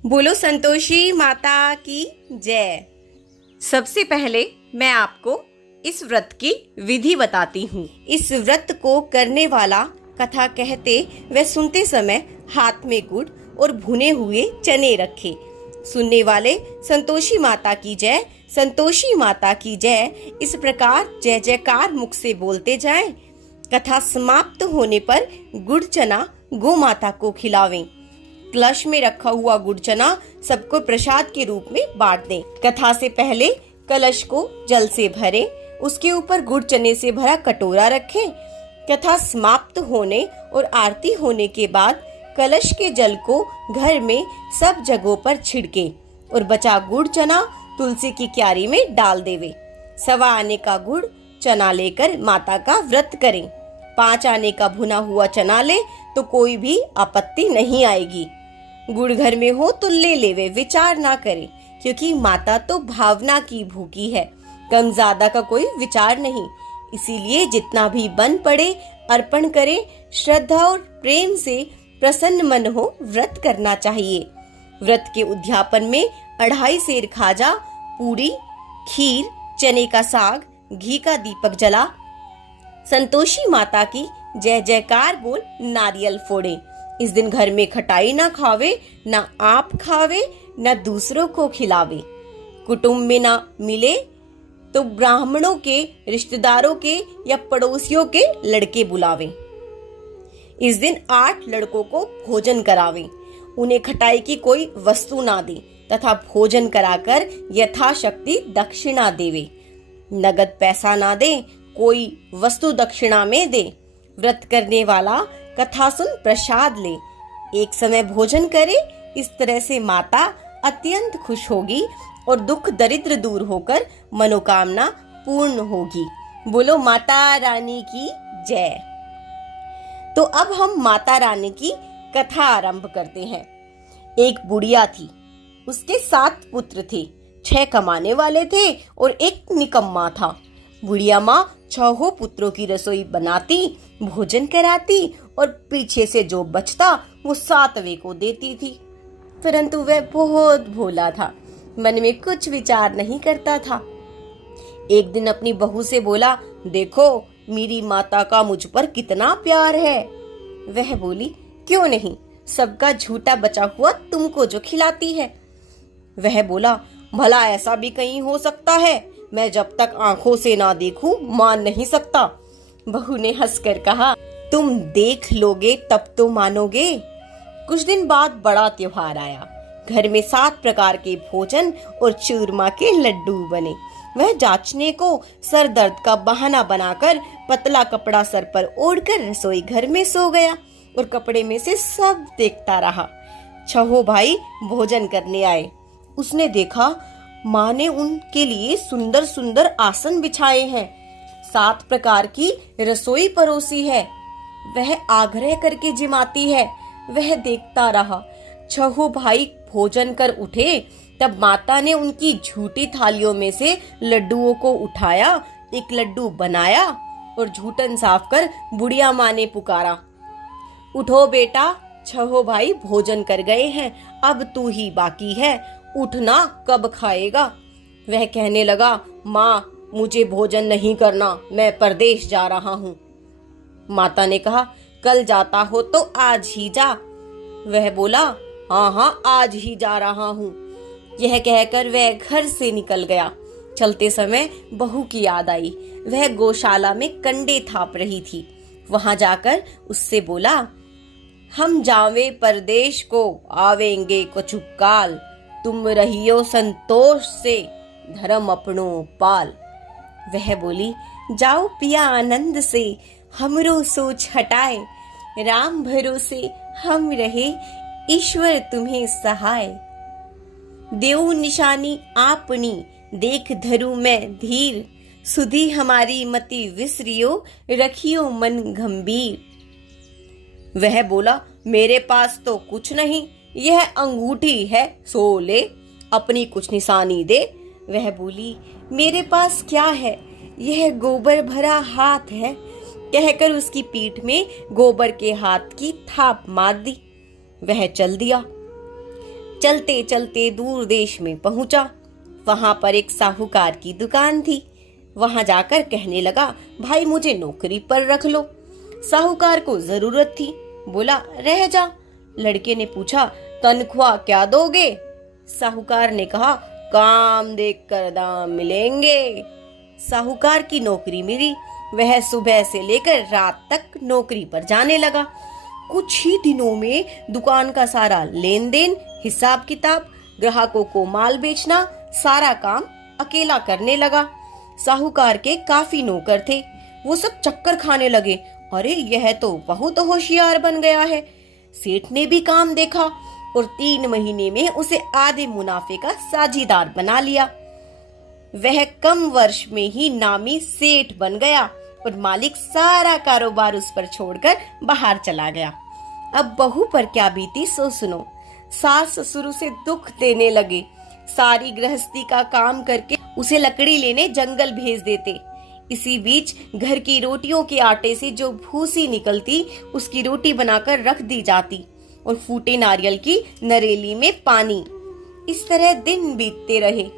बोलो संतोषी माता की जय। सबसे पहले मैं आपको इस व्रत की विधि बताती हूँ। इस व्रत को करने वाला कथा कहते व सुनते समय हाथ में गुड़ और भुने हुए चने रखे। सुनने वाले संतोषी माता की जय, संतोषी माता की जय, इस प्रकार जय जयकार मुख से बोलते जाएं। कथा समाप्त होने पर गुड़ चना गौ माता को खिलावें। कलश में रखा हुआ गुड़ चना सबको प्रसाद के रूप में बांट दें। कथा से पहले कलश को जल से भरें, उसके ऊपर गुड़ चने से भरा कटोरा रखें। कथा समाप्त होने और आरती होने के बाद कलश के जल को घर में सब जगहों पर छिड़के और बचा गुड़ चना तुलसी की क्यारी में डाल देवे। 1.25 आने का गुड़ चना लेकर माता का व्रत करें। 5 आने का भुना हुआ चना ले तो कोई भी आपत्ति नहीं आएगी। गुड़ घर में हो तो ले लेवे, विचार ना करे, क्योंकि माता तो भावना की भूखी है, कम ज्यादा का कोई विचार नहीं। इसीलिए जितना भी बन पड़े अर्पण करे, श्रद्धा और प्रेम से प्रसन्न मन हो व्रत करना चाहिए। व्रत के उद्यापन में 2.5 सेर खाजा, पूरी, खीर, चने का साग, घी का दीपक जला, संतोषी माता की जय जयकार बोल नारियल फोड़े। इस दिन घर में खटाई ना खावे, ना आप खावे, ना दूसरों को खिलावे। कुटुंब में ना मिले तो ब्राह्मणों के, रिश्तेदारों के या पड़ोसियों के लड़के बुलावे। इस दिन 8 लड़कों को भोजन करावे। उन्हें खटाई की कोई वस्तु ना दे तथा भोजन कराकर यथाशक्ति दक्षिणा देवे। नगद पैसा ना दे, कोई वस्तु दक्षिणा में दे। व्रत करने वाला कथा सुन प्रसाद ले, एक समय भोजन करे। इस तरह से माता अत्यंत खुश होगी और दुख दरिद्र दूर होकर मनोकामना पूर्ण होगी। बोलो माता रानी की जय। तो अब हम माता रानी की कथा आरंभ करते हैं। एक बुढ़िया थी, उसके 7 पुत्र थे। 6 कमाने वाले थे और एक निकम्मा था। बुढ़िया माँ 6 पुत्रों की रसोई बनाती, भोजन कराती और पीछे से जो बचता वो 7वें को देती थी। परंतु वह बहुत भोला था, मन में कुछ विचार नहीं करता था। एक दिन अपनी बहू से बोला, देखो मेरी माता का मुझ पर कितना प्यार है। वह बोली, क्यों नहीं, सबका झूठा बचा हुआ तुमको जो खिलाती है। वह बोला, भला ऐसा भी कहीं हो सकता है? मैं जब तक आंखों से ना देखूं मान नहीं सकता। बहू ने हंसकर कहा, तुम देख लोगे तब तो मानोगे। कुछ दिन बाद बड़ा त्योहार आया। घर में 7 प्रकार के भोजन और चूरमा के लड्डू बने। वह जांचने को सर दर्द का बहाना बनाकर पतला कपड़ा सर पर ओढ़कर रसोई घर में सो गया और कपड़े में से सब देखता रहा। 6 भाई भोजन करने आए। उसने देखा माँ ने उनके लिए सुंदर सुंदर आसन बिछाए हैं, 7 प्रकार की रसोई परोसी है। वह आग्रह करके जिमाती है। वह देखता रहा। 6 भाई भोजन कर उठे तब माता ने उनकी झूठी थालियों में से लड्डुओं को उठाया, एक लड्डू बनाया और झूठन साफ कर बुढ़िया माँ ने पुकारा, उठो बेटा, 6 भाई भोजन कर गए हैं, अब तू ही बाकी है, उठना, कब खाएगा? वह कहने लगा, माँ मुझे भोजन नहीं करना, मैं परदेश जा रहा हूँ। माता ने कहा, कल जाता हो तो आज ही जा। वह बोला, हाँ हाँ आज ही जा रहा हूँ। यह कहकर वह घर से निकल गया। चलते समय बहू की याद आई। वह गौशाला में कंडे थाप रही थी। वहां जाकर उससे बोला, हम जावे परदेश को, आवेंगे कुछुक काल, तुम रहियो संतोष से, धर्म अपनो पाल। वह बोली, जाओ पिया आनंद से, हमरो सोच हटाए, राम भरोसे हम रहे, ईश्वर तुम्हें सहाय। देऊ निशानी आपनी, देख धरू मैं धीर, सुधी हमारी मति विसरियो, रखियो मन गंभीर। वह बोला, मेरे पास तो कुछ नहीं, यह अंगूठी है, सो ले, अपनी कुछ निशानी दे। वह बोली, मेरे पास क्या है, यह गोबर भरा हाथ है। कहकर उसकी पीठ में गोबर के हाथ की थाप मार दी। वह चल दिया। चलते चलते दूर देश में पहुंचा। वहां पर एक साहूकार की दुकान थी। वहां जाकर कहने लगा, भाई मुझे नौकरी पर रख लो। साहूकार को जरूरत थी, बोला रह जा। लड़के ने पूछा, तनख्वाह क्या दोगे? साहूकार ने कहा, काम देखकर दाम मिलेंगे। साहूकार की नौकरी मिली। वह सुबह से लेकर रात तक नौकरी पर जाने लगा। कुछ ही दिनों में दुकान का सारा लेन देन, हिसाब किताब, ग्राहकों को माल बेचना, सारा काम अकेला करने लगा। साहूकार के काफी नौकर थे। वो सब चक्कर खाने लगे, अरे यह तो बहुत होशियार बन गया है। सेठ ने भी काम देखा और 3 महीने में उसे आधे मुनाफे का साझीदार बना लिया। वह कम वर्ष में ही नामी सेठ बन गया और मालिक सारा कारोबार उस पर छोड़कर बाहर चला गया। अब बहू पर क्या बीती सो सुनो। सास ससुर उसे दुख देने लगे। सारी गृहस्थी का काम करके उसे लकड़ी लेने जंगल भेज देते। इसी बीच घर की रोटियों के आटे से जो भूसी निकलती उसकी रोटी बनाकर रख दी जाती और फूटे नारियल की नरेली में पानी। इस तरह दिन बीतते रहे।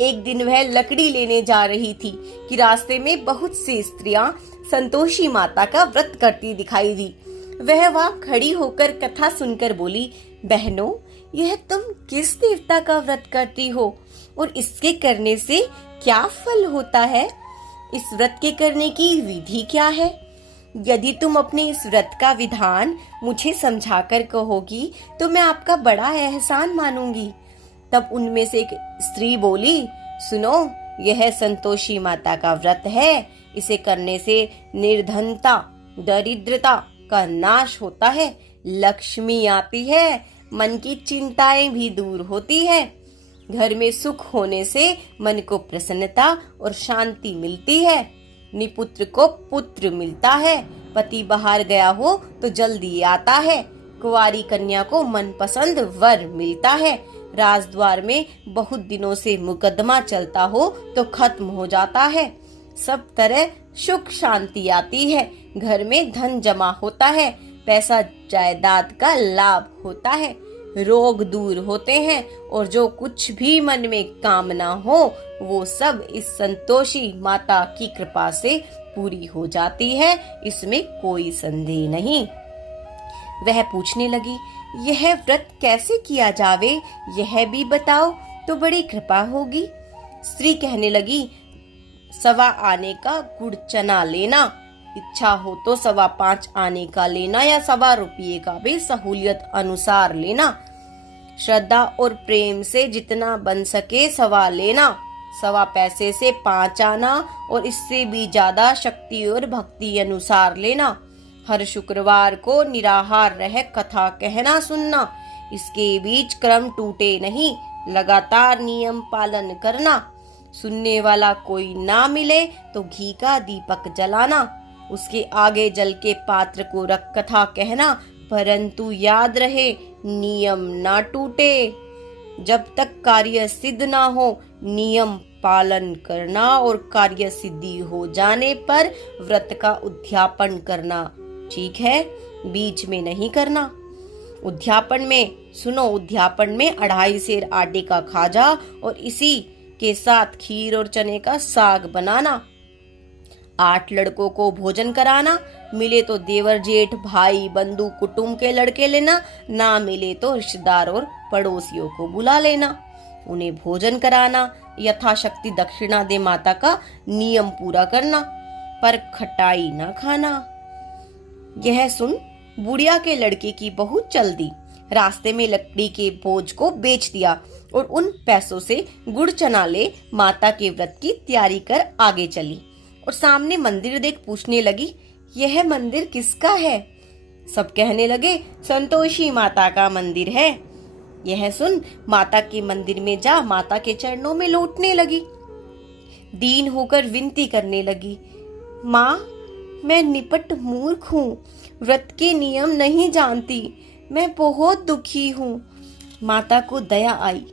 एक दिन वह लकड़ी लेने जा रही थी कि रास्ते में बहुत सी स्त्रियां संतोषी माता का व्रत करती दिखाई दी। वह वहां खड़ी होकर कथा सुनकर बोली, बहनों यह तुम किस देवता का व्रत करती हो और इसके करने से क्या फल होता है? इस व्रत के करने की विधि क्या है? यदि तुम अपने इस व्रत का विधान मुझे समझाकर कहोगी तो मैं आपका बड़ा एहसान मानूंगी। तब उनमें से एक स्त्री बोली, सुनो, यह संतोषी माता का व्रत है। इसे करने से निर्धनता, दरिद्रता का नाश होता है, लक्ष्मी आती है, मन की चिंताएं भी दूर होती है, घर में सुख होने से मन को प्रसन्नता और शांति मिलती है, निपुत्र को पुत्र मिलता है, पति बाहर गया हो तो जल्दी आता है, कुंवारी कन्या को मनपसंद वर मिलता है, राजद्वार में बहुत दिनों से मुकदमा चलता हो तो खत्म हो जाता है, सब तरह सुख शांति आती है, घर में धन जमा होता है, पैसा जायदाद का लाभ होता है, रोग दूर होते हैं और जो कुछ भी मन में कामना हो वो सब इस संतोषी माता की कृपा से पूरी हो जाती है, इसमें कोई संदेह नहीं। वह पूछने लगी, यह व्रत कैसे किया जावे, यह भी बताओ तो बड़ी कृपा होगी। स्त्री कहने लगी, 1.25 आने का गुड़ चना लेना, इच्छा हो तो 5.25 आने का लेना या 1.25 रुपये का भी सहूलियत अनुसार लेना, श्रद्धा और प्रेम से जितना बन सके 1.25 लेना, 1.25 पैसे से 5 आना और इससे भी ज्यादा शक्ति और भक्ति अनुसार लेना, हर शुक्रवार को निराहार रह कथा कहना सुनना, इसके बीच क्रम टूटे नहीं, लगातार नियम पालन करना, सुनने वाला कोई ना मिले तो घी का दीपक जलाना, उसके आगे जल के पात्र को रख कथा कहना, परंतु याद रहे नियम ना टूटे, जब तक कार्य सिद्ध ना हो नियम पालन करना और कार्य सिद्धि हो जाने पर व्रत का उद्यापन करना, ठीक है, बीच में नहीं करना। उद्यापन में सुनो, उद्यापन में 2.5 सेर आटे का खाजा और इसी के साथ खीर और चने का साग बनाना, 8 लड़कों को भोजन कराना, मिले तो देवर जेठ भाई बंधु कुटुंब के लड़के लेना, ना मिले तो रिश्तेदार और पड़ोसियों को बुला लेना, उन्हें भोजन कराना, यथाशक्ति दक्षिणा दे माता का नियम पूरा करना, पर खटाई ना खाना। यह सुन बुढ़िया के लड़के की बहुत चल दी, रास्ते में लकड़ी के बोझ को बेच दिया और उन पैसों से गुड़ चना ले माता के व्रत की तैयारी कर आगे चली और सामने मंदिर देख पूछने लगी, यह मंदिर किसका है? सब कहने लगे, संतोषी माता का मंदिर है। यह सुन माता के मंदिर में जा माता के चरणों में लौटने लगी, दीन होकर विनती करने लगी, माँ मैं निपट मूर्ख हूँ, व्रत के नियम नहीं जानती, मैं बहुत दुखी हूँ। माता को दया आई।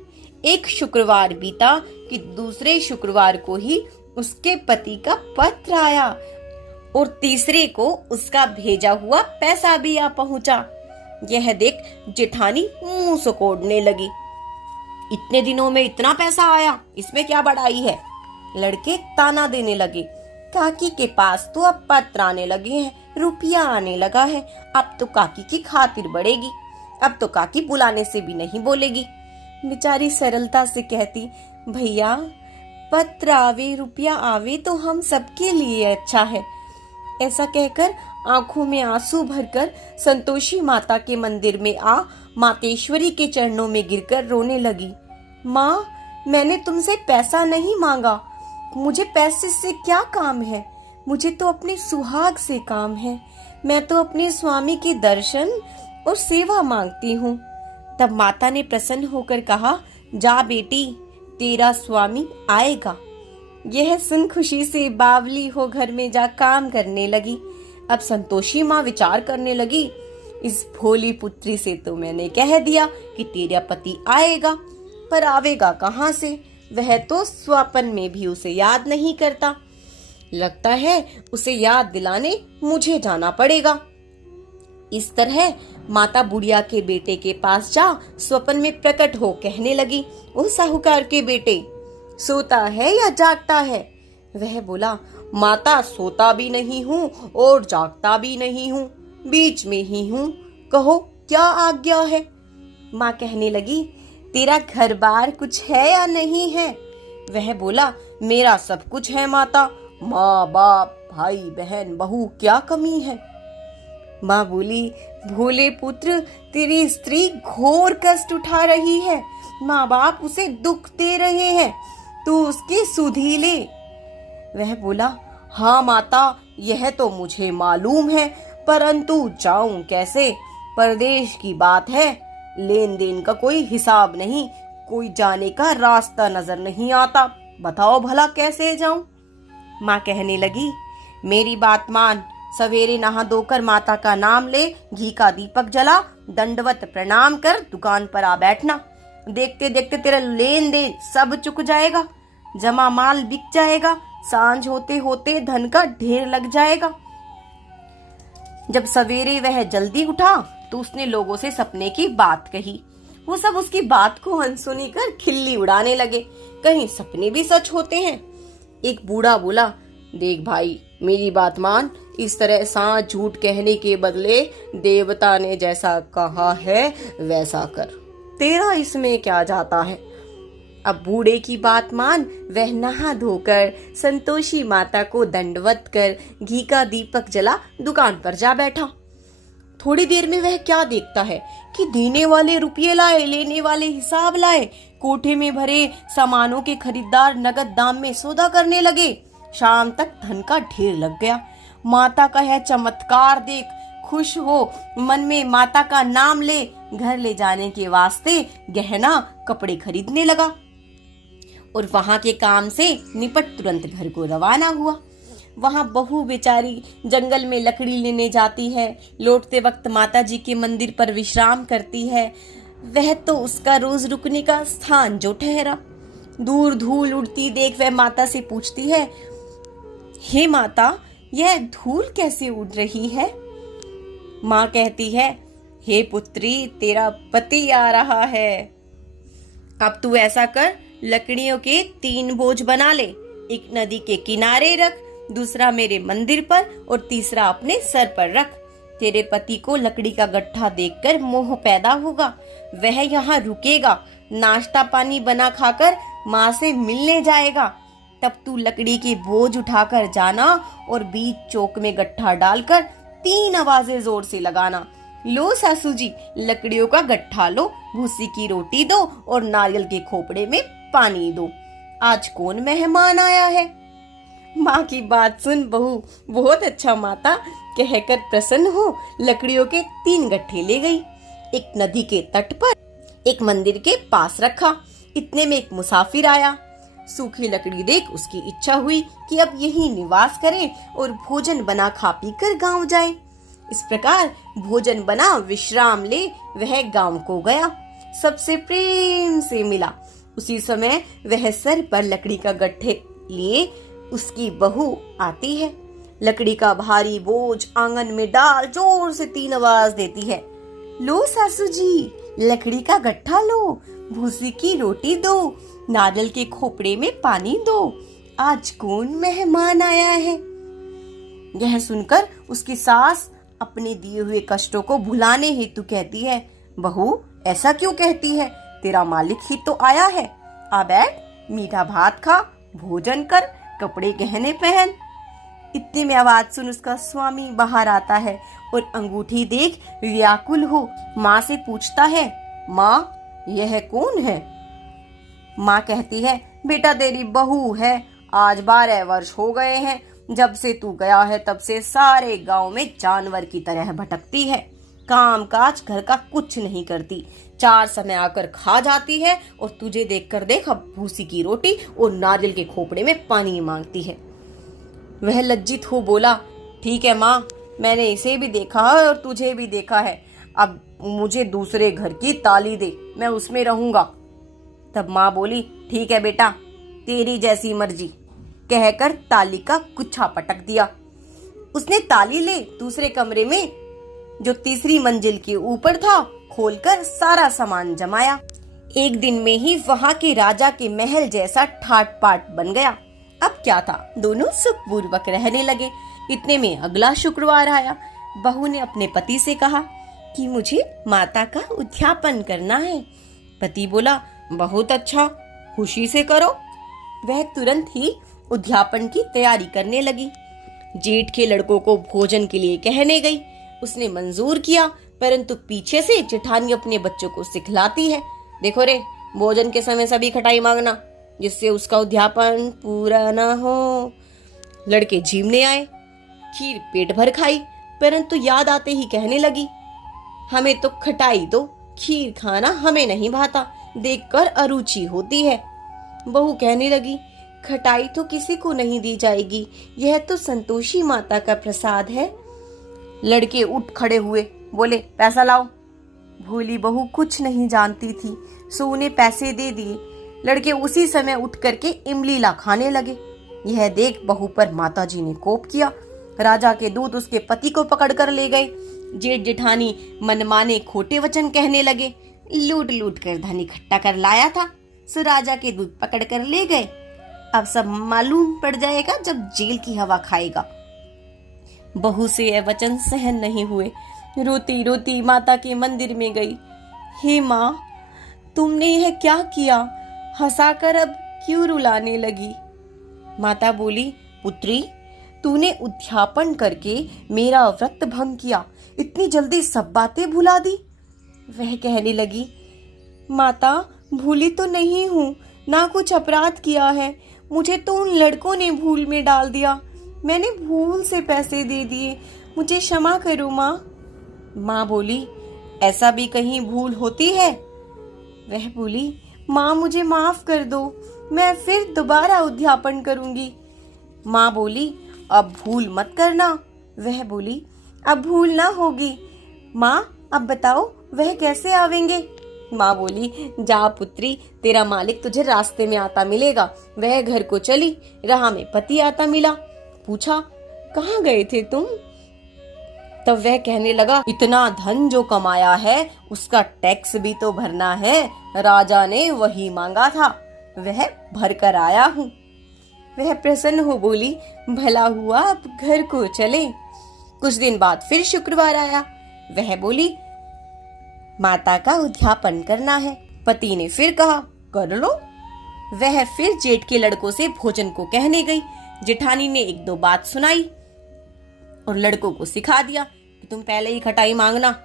एक शुक्रवार बीता कि दूसरे शुक्रवार को ही उसके पति का पत्र आया और तीसरे को उसका भेजा हुआ पैसा भी आ पहुंचा। यह देख जेठानी मुंह सुकोड़ने लगी। इतने दिनों में इतना पैसा आया, इसमें क्या बड़ाई है। लड़के ताना देने लगे। काकी के पास तो अब पत्र आने लगे हैं, रुपया आने लगा है, अब तो काकी की खातिर बढ़ेगी, अब तो काकी बुलाने से भी नहीं बोलेगी। बेचारी सरलता से कहती, भैया पत्र आवे रुपया आवे तो हम सबके लिए अच्छा है। ऐसा कहकर आंखों में आंसू भरकर संतोषी माता के मंदिर में आ मातेश्वरी के चरणों में गिरकर रोने लगी। माँ, मैंने तुमसे पैसा नहीं मांगा, मुझे पैसे से क्या काम है, मुझे तो अपने सुहाग से काम है। मैं तो अपने स्वामी के दर्शन और सेवा मांगती हूँ। तब माता ने प्रसन्न होकर कहा, जा बेटी, तेरा स्वामी आएगा। यह सुन खुशी से बावली हो घर में जा काम करने लगी। अब संतोषी माँ विचार करने लगी, इस भोली पुत्री से तो मैंने कह दिया कि तेरा पति आएगा, पर आवेगा कहाँ से, वह तो स्वप्न में भी उसे याद नहीं करता। लगता है उसे याद दिलाने मुझे जाना पड़ेगा। इस तरह माता बुढ़िया के बेटे के पास जा स्वप्न में प्रकट हो कहने लगी, ओ साहूकार के बेटे, सोता है या जागता है। वह बोला, माता सोता भी नहीं हूँ और जागता भी नहीं हूँ, बीच में ही हूँ, कहो क्या आज्ञा है। माँ कहने लगी, तेरा घर बार कुछ है या नहीं है। वह बोला, मेरा सब कुछ है माता, माँ बाप भाई बहन बहू क्या कमी है। माँ बोली, भोले पुत्र, तेरी स्त्री घोर कष्ट उठा रही है, माँ बाप उसे दुख दे रहे हैं, तू उसकी सुधि ले। वह बोला, हाँ माता, यह तो मुझे मालूम है, परंतु जाऊं कैसे, परदेश की बात है, लेन देन का कोई हिसाब नहीं, कोई जाने का रास्ता नजर नहीं आता, बताओ भला कैसे जाऊं। माँ कहने लगी, मेरी बात मान, सवेरे नहा धोकर माता का नाम ले, घी का दीपक जला, दंडवत प्रणाम कर दुकान पर आ बैठना। देखते देखते तेरा लेन देन सब चुक जाएगा, जमा माल बिक जाएगा, सांझ होते होते धन का ढेर लग जाएगा। जब सवेरे वह जल्दी उठा तो उसने लोगों से सपने की बात कही। वो सब उसकी बात को अनसुनी कर खिल्ली उड़ाने लगे, कहीं सपने भी सच होते हैं। एक बूढ़ा बोला, देख भाई, मेरी बात मान, इस तरह सांझ झूठ कहने के बदले देवता ने जैसा कहा है वैसा कर, तेरा इसमें क्या जाता है। अब बूढ़े की बात मान, वह नहा धोकर संतोषी माता को दंडवत कर घी का दीपक जला दुकान पर जा बैठा। थोड़ी देर में वह क्या देखता है कि देने वाले रुपये लाए, लेने वाले हिसाब लाए, कोठे में भरे सामानों के खरीदार नगद दाम में सौदा करने लगे। शाम तक धन का ढेर लग गया। माता का यह चमत्कार देख खुश हो मन में माता का नाम ले घर ले जाने के वास्ते गहना कपड़े खरीदने लगा और वहां के काम से निपट तुरंत घर को रवाना हुआ। वहां बहू बेचारी जंगल में लकड़ी लेने जाती है, लौटते वक्त माता जी के मंदिर पर विश्राम करती है। वह तो उसका रोज रुकने का स्थान जो ठहरा। दूर धूल उड़ती देख वह माता से पूछती है, हे माता, यह धूल कैसे उड़ रही है। माँ कहती है, हे पुत्री, तेरा पति आ रहा है। अब तू ऐसा कर, लकड़ियों के 3 बोझ बना ले, एक नदी के किनारे रख, दूसरा मेरे मंदिर पर और तीसरा अपने सर पर रख। तेरे पति को लकड़ी का गट्ठा देखकर मोह पैदा होगा, वह यहाँ रुकेगा, नाश्ता पानी बना खाकर माँ से मिलने जाएगा। तब तू लकड़ी के बोझ उठाकर जाना और बीच चौक में गट्ठा डालकर 3 आवाजें जोर से लगाना। लो सासू जी, लकड़ियों का गट्ठा लो, भूसी की रोटी दो और नारियल के खोपड़े में पानी दो। आज कौन मेहमान आया है। माँ की बात सुन बहू, बहुत अच्छा माता कहकर प्रसन्न हो लकड़ियों के 3 गट्ठे ले गई। एक नदी के तट पर, एक मंदिर के पास रखा। इतने में एक मुसाफिर आया। सूखी लकड़ी देख उसकी इच्छा हुई कि अब यहीं निवास करे और भोजन बना खा पी कर गाँव जाए। इस प्रकार भोजन बना विश्राम ले वह गांव को गया, सबसे प्रेम से मिला। उसी समय वह सर पर लकड़ी का गट्ठे लिए उसकी बहू आती है। लकड़ी का भारी बोझ आंगन में डाल जोर से 3 आवाज देती है, लो सासू जी, लकड़ी का गट्ठा लो, भूसी की रोटी दो, नारियल के खोपड़े में पानी दो, आज कौन मेहमान आया है। यह सुनकर उसकी सास अपने दिए हुए कष्टों को भुलाने हेतु कहती है, बहू ऐसा क्यों कहती है, तेरा मालिक ही तो आया है। आ बैठ, मीठा भात खा, भोजन कर, कपड़े गहने पहन। इतने में आवाज सुन उसका स्वामी बाहर आता है और अंगूठी देख व्याकुल हो माँ से पूछता है, माँ यह कौन है। माँ कहती है, बेटा तेरी बहू है, आज 12 वर्ष हो गए हैं, जब से तू गया है तब से सारे गांव में जानवर की तरह भटकती है, काम काज घर का कुछ नहीं करती, 4 समय आकर खा जाती है और तुझे देखकर देख अब भूसी की रोटी और नारियल के खोपड़े में पानी मांगती है। वह लज्जित हो बोला, ठीक है माँ, मैंने इसे भी देखा है और तुझे भी देखा है, अब मुझे दूसरे घर की ताली दे, मैं उसमें रहूंगा। तब माँ बोली, ठीक है बेटा, तेरी जैसी मर्जी, कहकर ताली का गुच्छा पटक दिया। उसने ताली ले दूसरे कमरे में जो तीसरी मंजिल के ऊपर था खोलकर सारा सामान जमाया। एक दिन में ही वहां के राजा के महल जैसा ठाट पाट बन गया। अब क्या था, दोनों सुखपूर्वक रहने लगे। इतने में अगला शुक्रवार आया। बहू ने अपने पति से कहा कि मुझे माता का उद्यापन करना है। पति बोला, बहुत अच्छा, खुशी से करो। वह तुरंत ही उद्यापन की तैयारी करने लगी। जेठ के लड़कों को भोजन के लिए कहने गई। उसने मंजूर किया, परंतु पीछे से जेठानी अपने बच्चों को सिखलाती है, देखो रे, भोजन के समय सभी खटाई मांगना, जिससे उसका उद्यापन पूरा ना हो। लड़के झीमने आए, खीर पेट भर खाई, परंतु याद आते ही कहने लगी, हमें तो खटाई दो, खीर खाना हमें नहीं भाता, देखकर अरुचि होती है। बहू कहने लगी, खटाई तो किसी को नहीं दी जाएगी, यह तो संतोषी माता का प्रसाद है। लड़के उठ खड़े हुए, बोले, पैसा लाओ। भोली बहू कुछ नहीं जानती थी, सो उन्हें पैसे दे दिए। लड़के उसी समय उठ करके इमली ला खाने लगे। यह देख बहू पर माताजी ने कोप किया। राजा के दूत उसके पति को पकड़ कर ले गए। जेठ जेठानी मनमाने खोटे वचन कहने लगे, लूट लूट कर धन इकट्ठा कर लाया था, सो राजा के दूत पकड़ कर ले गए। अब सब मालूम पड़ जाएगा जब जेल की हवा खाएगा। बहू से यह वचन सहन नहीं हुए। रोती रोती माता के मंदिर में गई। हे माँ, तुमने यह क्या किया, हंसाकर अब क्यों रुलाने लगी। माता बोली, पुत्री, तूने उद्यापन करके मेरा व्रत भंग किया, इतनी जल्दी सब बातें भुला दी। वह कहने लगी, माता भूली तो नहीं हूँ, ना कुछ अपराध किया है, मुझे तो उन लड़कों ने भूल में डाल दिया, मैंने भूल से पैसे दे दिए, मुझे क्षमा करो माँ। माँ बोली, ऐसा भी कहीं भूल होती है। वह बोली, माँ मुझे माफ कर दो, मैं फिर दोबारा उद्यापन करूंगी। माँ बोली, अब भूल मत करना। वह बोली, अब भूल ना होगी। माँ अब बताओ वह कैसे आवेंगे। माँ बोली, जा पुत्री, तेरा मालिक तुझे रास्ते में आता मिलेगा। वह घर को चली, राह में पति आता मिला। पूछा, कहाँ गए थे तुम। तब वह कहने लगा, इतना धन जो कमाया है उसका टैक्स भी तो भरना है, राजा ने वही मांगा था, वह भर कर आया हूँ। वह प्रसन्न हो बोली, भला हुआ, अब घर को चले। कुछ दिन बाद फिर शुक्रवार आया। वह बोली, माता का उद्यापन करना है। पति ने फिर कहा, कर लो। वह फिर जेठ के लड़कों से भोजन को कहने गई। जेठानी ने 1-2 बात सुनाई और लड़कों को सिखा दिया कि तुम पहले ही खटाई मांगना।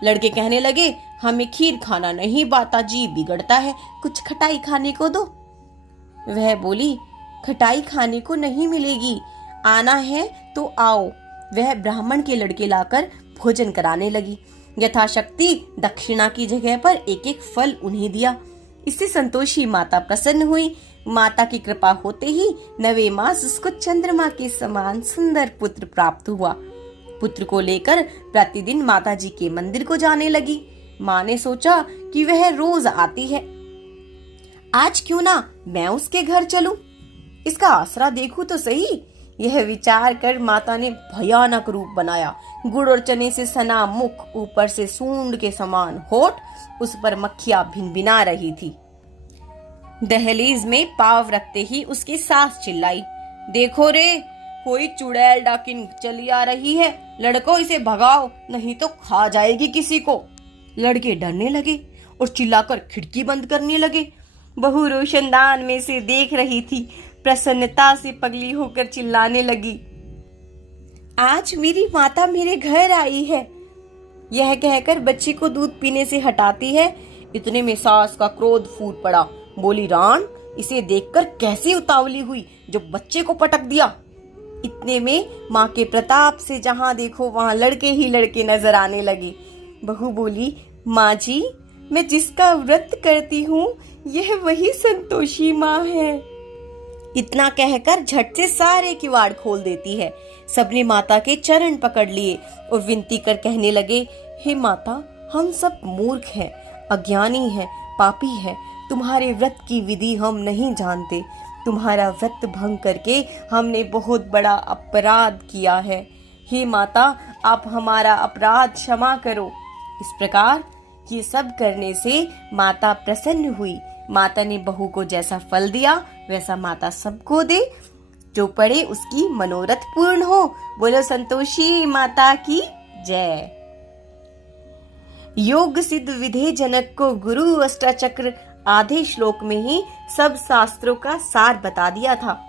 लड़के कहने लगे, हमें खीर खाना नहीं बाता, जी बिगड़ता है, कुछ खटाई खाने को दो। वह बोली, खटाई खाने को नहीं मिलेगी, आना है तो आओ। वह ब्राह्मण के लड़के लाकर भोजन कराने लगी। यथाशक्ति दक्षिणा की जगह पर 1-1 फल उन्हें दिया। इससे संतोषी माता प्रसन्न हुई। माता की कृपा होते ही 9वें मास उसको चंद्रमा के समान सुंदर पुत्र प्राप्त हुआ। पुत्र को लेकर प्रतिदिन माता जी के मंदिर को जाने लगी। माँ ने सोचा कि वह रोज आती है, आज क्यों ना मैं उसके घर चलूं, इसका आसरा देखूं तो सही। यह विचार कर माता ने भयानक रूप बनाया, गुड़ और चने से सना मुख, ऊपर से सूंड के समान होठ, उस पर मक्खियां भिनभिना रही थी। दहलीज में पांव रखते ही उसकी सास चिल्लाई, देखो रे, कोई चुड़ैल डाकिन चली आ रही है, लड़कों इसे भगाओ नहीं तो खा जाएगी किसी को। लड़के डरने लगे और चिल्लाकर खिड़की बंद करने लगे। बहू रोशनदान में से देख रही थी, प्रसन्नता से पगली होकर चिल्लाने लगी, आज मेरी माता मेरे घर आई है। यह कहकर बच्चे को दूध पीने से हटाती है। इतने में सास का क्रोध फूट पड़ा। बोली, रान, इसे देखकर कैसी उतावली हुई जो बच्चे को पटक दिया। इतने में माँ के प्रताप से जहां देखो वहां लड़के ही लड़के नजर आने लगे। बहू बोली, माँ जी, मैं जिसका व्रत करती हूँ यह वही संतोषी माँ है। इतना कहकर झट से सारे किवाड़ खोल देती है। सबने माता के चरण पकड़ लिए और विनती कर कहने लगे, हे माता, हम सब मूर्ख हैं, अज्ञानी हैं, पापी हैं। तुम्हारे व्रत की विधि हम नहीं जानते। तुम्हारा व्रत भंग करके हमने बहुत बड़ा अपराध किया है। हे माता, आप हमारा अपराध क्षमा करो। इस प्रकार ये सब करने से माता प्रसन्न हुई। माता ने बहू को जैसा फल दिया वैसा माता सबको दे। जो पढ़े उसकी मनोरथ पूर्ण हो। बोलो संतोषी माता की जय। योग सिद्ध विधे जनक को गुरु अष्टचक्र आधे श्लोक में ही सब शास्त्रों का सार बता दिया था।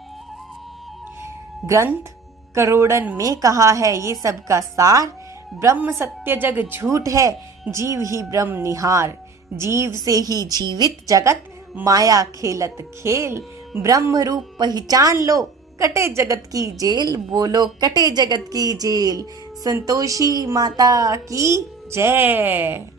ग्रंथ करोड़न में कहा है ये सब का सार। ब्रह्म सत्य जग झूठ है, जीव ही ब्रह्म निहार। जीव से ही जीवित जगत, माया खेलत खेल। ब्रह्म रूप पहचान लो, कटे जगत की जेल। बोलो कटे जगत की जेल। संतोषी माता की जय।